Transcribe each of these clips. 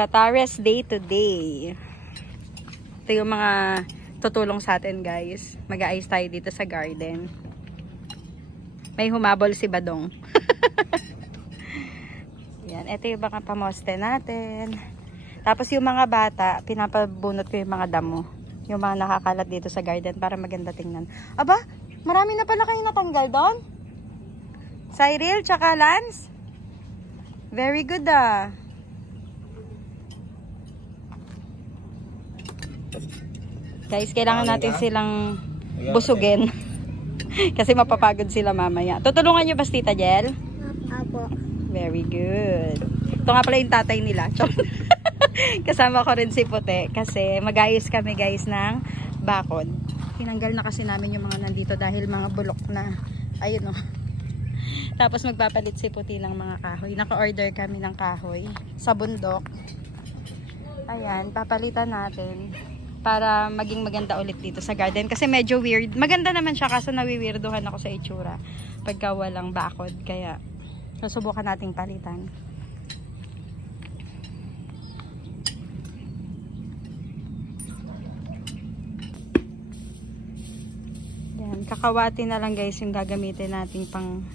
Batares day to day. Ito yung mga tutulong sa atin, guys. Mag-aayos tayo dito sa garden. May humabol si Badong. Yan, ito yung mga pamoste natin. Tapos yung mga bata, pinapabunot ko yung mga damo. Yung mga nakakalat dito sa garden para maganda tingnan. Aba, marami na pala kayo natanggal doon. Cyril, tsaka Lance. Very good ah. Guys, kailangan natin silang busugin. Kasi mapapagod sila mamaya. Tutulungan nyo ba si Tita Jel? Apo. Very good. Ito nga pala yung tatay nila. Kasama ko rin si Puti. Kasi mag-ayos kami guys ng bakod. Tinanggal na kasi namin yung mga nandito dahil mga bulok na. Ayun o. Tapos magpapalit si Puti ng mga kahoy. Naka-order kami ng kahoy sa bundok. Ayan, papalitan natin. Para maging maganda ulit dito sa garden. Kasi medyo weird. Maganda naman siya kaso nawiwirduhan ako sa itsura. Pagka walang bakod. Kaya susubukan nating palitan. Yan. Kakawati na lang guys yung gagamitin nating pang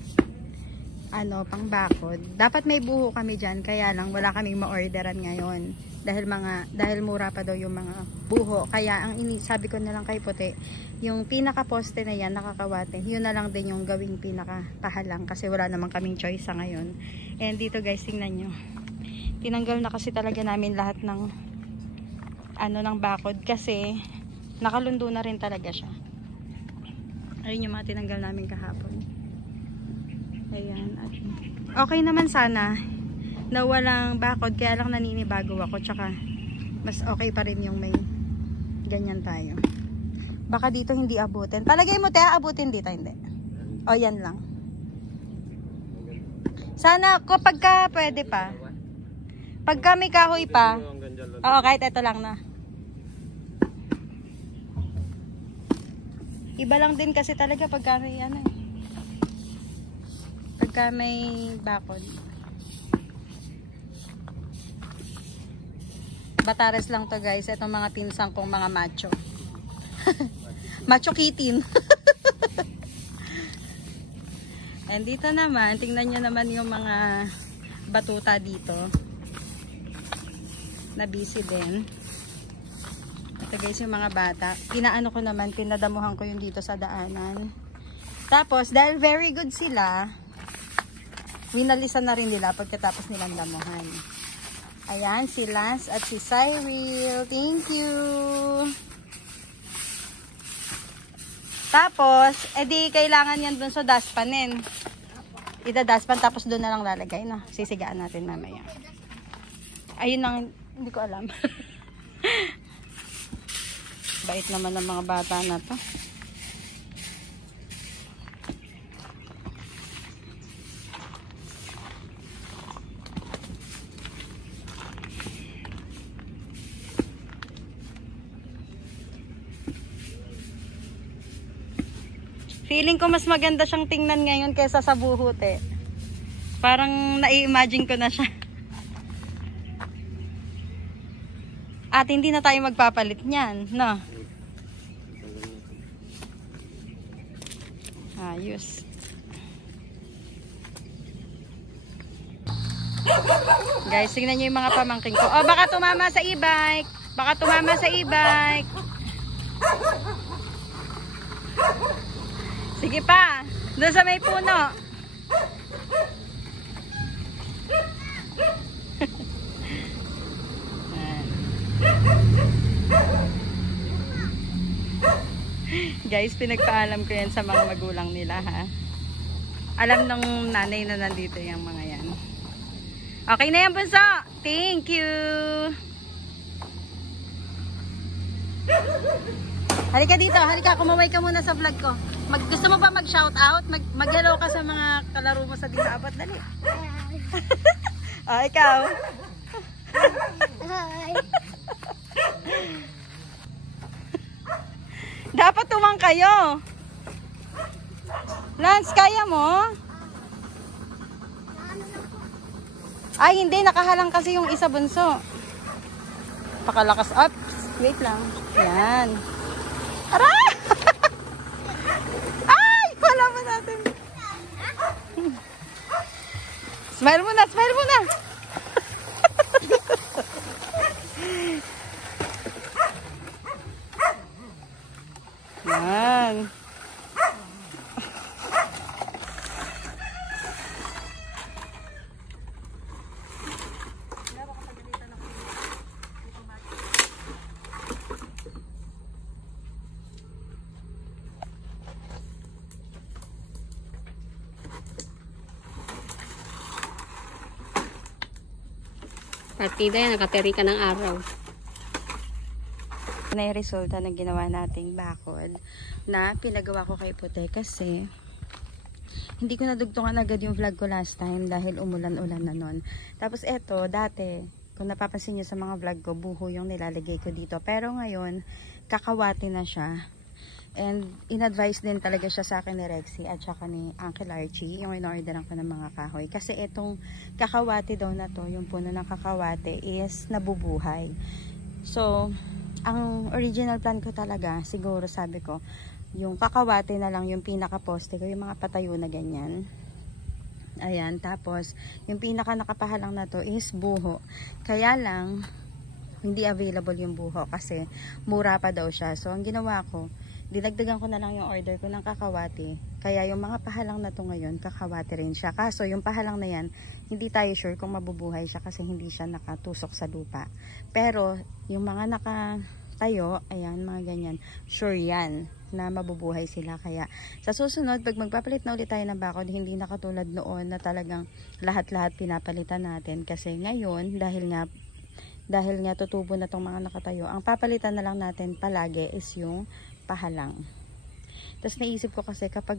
pang bakod. Dapat may buho kami dyan. Kaya lang wala kaming ma-orderan ngayon. Dahil mura pa daw yung mga buho. Kaya ang sabi ko na lang kay Puti, yung pinaka poste na yan, nakakawate, yun na lang din yung gawing pinaka pahalang kasi wala namang kaming choice sa ngayon. And dito guys, tingnan nyo. Tinanggal na kasi talaga namin lahat ng ng bakod kasi nakalundo na rin talaga siya. Ayun yung mga tinanggal namin kahapon. Ayan. At okay naman sana na walang bakod, kaya lang naninibago ako, tsaka mas okay pa rin yung may ganyan tayo. Baka dito hindi abutin. Palagay mo tayo abutin dito, hindi? O yan lang. Sana kapag ka pwede pa, pagka may kahoy pa, oo, kahit ito lang na. Iba lang din kasi talaga pagka may pagka may bakod. Batares lang to guys. Itong mga pinsang kong mga macho. Macho kitin. And dito naman, tingnan nyo naman yung mga batuta dito. Na busy din. Ito guys yung mga bata. Pinaano ko naman, pinadamuhan ko yung dito sa daanan. Tapos, dahil very good sila, winalisan na rin nila pagkatapos nilang damuhan. Ayan, si Lance at si Cyril. Thank you. Tapos, edi kailangan yan dun sa daspanin. Ida-daspan tapos dun na lang lalagay. No? Sisigaan natin mamaya. Ayun lang, hindi ko alam. Bait naman ng mga bata na to. Feeling ko mas maganda siyang tingnan ngayon kaysa sa buhot eh. Parang nai-imagine ko na siya. At hindi na tayo magpapalit niyan, no? Ayos. Guys, tingnan niyo yung mga pamangking ko. Oh, baka tumama sa e-bike. Baka tumama sa e-bike. Sige pa. Doon sa may puno. Guys, pinagpaalam ko yan sa mga magulang nila ha. Alam ng nanay na nandito yung mga yan. Okay na yan, bunso. Thank you. Halika dito, halika, kumaway ka muna sa vlog ko. Gusto mo ba mag-shout out? Mag-hello ka sa mga kalaro mo sa Dinaapat, dali. Ikaw. Hi. Dapat tumang kayo. Lance, kaya mo? Ay, hindi, nakahalang kasi yung isa bunso. Napakalakas. Ups! Wait lang. Yan. Aray! Ay! Wala mo natin. Smile muna! Smile muna! Yan. Partida yan, nakateri ka ng araw. Na yung resulta ng ginawa nating bakod na pinagawa ko kay Puti kasi hindi ko nadugtungan agad yung vlog ko last time dahil umulan-ulan na nun. Tapos eto, dati, kung napapansin nyo sa mga vlog ko, buho yung nilalagay ko dito. Pero ngayon, kakawati na siya. And in-advise din talaga siya sa akin ni Rexy at saka ni Uncle Archie, yung in-orderan ko ng mga kahoy. Kasi itong kakawati daw na to, yung puno ng kakawati is nabubuhay. So, ang original plan ko talaga, siguro sabi ko, yung kakawati na lang yung pinaka-poste ko, yung mga patayo na ganyan. Ayan, tapos yung pinaka nakapahalang na to is buho. Kaya lang, hindi available yung buho kasi mura pa daw siya. So, ang ginawa ko, dinagdagan ko na lang yung order ko ng kakawati. Kaya yung mga pahalang na to ngayon, kakawati rin siya. Kaso yung pahalang na yan, hindi tayo sure kung mabubuhay siya kasi hindi siya nakatusok sa lupa. Pero yung mga nakatayo, ayan, mga ganyan, sure yan na mabubuhay sila. Kaya sa susunod, pag magpapalit na ulit tayo ng bakod, hindi na katulad noon na talagang lahat-lahat pinapalitan natin. Kasi ngayon, dahil nga tutubo na tong mga nakatayo, ang papalitan na lang natin palagi is yung pahalang. Tapos naisip ko kasi kapag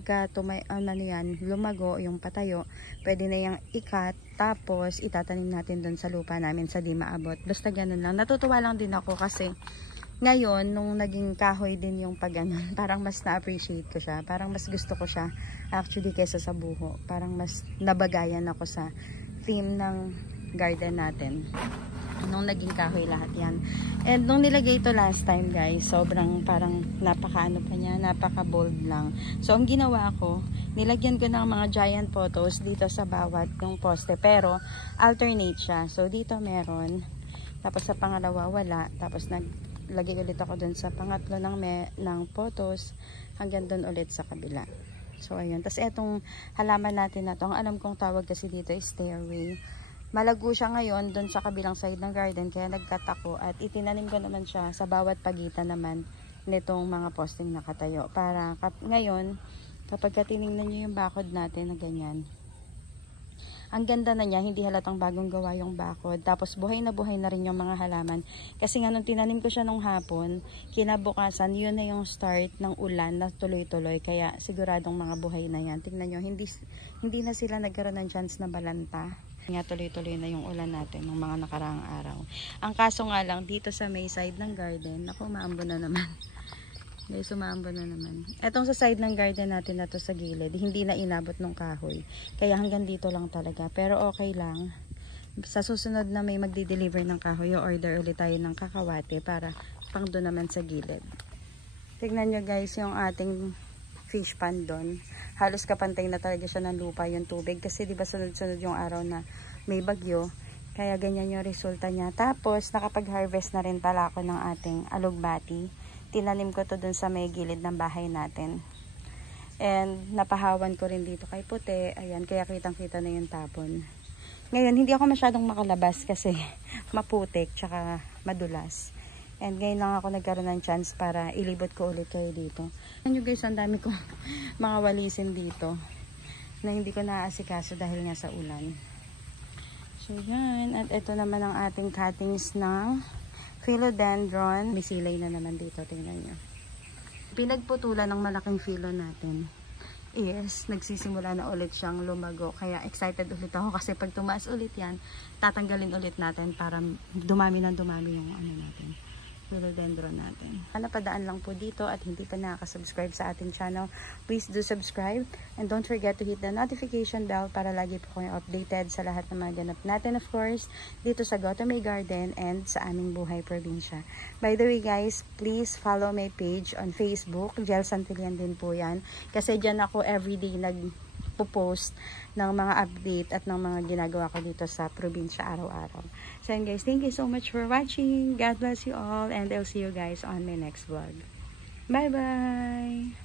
lumago yung patayo, pwede na yung ikat, tapos itatanim natin doon sa lupa namin sa di maabot. Basta ganun lang. Natutuwa lang din ako kasi ngayon, nung naging kahoy din yung parang mas na-appreciate ko siya. Parang mas gusto ko siya actually kesa sa buho. Parang mas nabagayan ako sa theme ng garden natin nung naging kahoy lahat yan. And nung nilagay ito last time guys, sobrang parang napaka bold lang. So ang ginawa ko, nilagyan ko ng mga giant photos dito sa bawat yung poste, pero alternate siya. So dito meron, tapos sa pangalawa wala, tapos naglagay ulit ako dun sa pangatlo ng photos hanggang dun ulit sa kabila. So ayun, tapos etong halaman natin na to, ang alam kong tawag kasi dito is stairway. Malago siya ngayon doon sa kabilang side ng garden, kaya nag-cut ako at itinanim ko naman siya sa bawat pagitan naman nitong mga posting nakatayo. Para ngayon, kapag tinignan nyo yung bakod natin na ganyan, ang ganda na niya, hindi halatang bagong gawa yung bakod. Tapos buhay na rin yung mga halaman. Kasi nga nung tinanim ko siya nung hapon, kinabukasan, yun na yung start ng ulan na tuloy-tuloy. Kaya siguradong mga buhay na yan. Tingnan nyo, hindi na sila nagkaroon ng chance na balanta. Nga tuloy-tuloy na yung ulan natin ng mga nakaraang araw. Ang kaso nga lang, dito sa may side ng garden, ako umaambo na naman. Guys, umaambo na naman. Etong sa side ng garden natin na to sa gilid, hindi na inabot ng kahoy. Kaya hanggang dito lang talaga. Pero okay lang. Sa susunod na may magdi-deliver ng kahoy, order ulit tayo ng kakawate para pang doon naman sa gilid. Tignan nyo guys yung ating fish pond doon. Halos kapantay na talaga siya ng lupa yung tubig. Kasi diba sunod-sunod yung araw na may bagyo. Kaya ganyan yung resulta niya. Tapos nakapag-harvest na rin pala ako ng ating alugbati. Tinanim ko to dun sa may gilid ng bahay natin. And napahawan ko rin dito kay Puti. Ayan, kaya kitang-kita na yung tapon. Ngayon, hindi ako masyadong makalabas kasi maputik tsaka madulas. And ngayon lang ako nagkaroon ng chance para ilibot ko ulit kayo dito. Ayan nyo guys, ang dami ko mga walisin dito na hindi ko naaasikaso dahil nga sa ulan. So yan, at ito naman ang ating cuttings ng philodendron. May silay na naman dito, tingnan nyo. Pinagputulan ng malaking philo natin is nagsisimula na ulit siyang lumago. Kaya excited ulit ako kasi pag tumaas ulit yan, tatanggalin ulit natin para dumami ng dumami yung ano natin, philodendron natin. Napadaan lang po dito at hindi pa nakaka-subscribe sa ating channel, please do subscribe and don't forget to hit the notification bell para lagi po kayong updated sa lahat ng mga ganap natin, of course, dito sa Gotome Garden and sa aming buhay probinsya. By the way guys, please follow my page on Facebook, Jel Santillan din po yan, kasi dyan ako everyday nagpo-post ng mga update at ng mga ginagawa ko dito sa probinsya araw-araw. So yun guys, thank you so much for watching. God bless you all and I'll see you guys on my next vlog. Bye bye!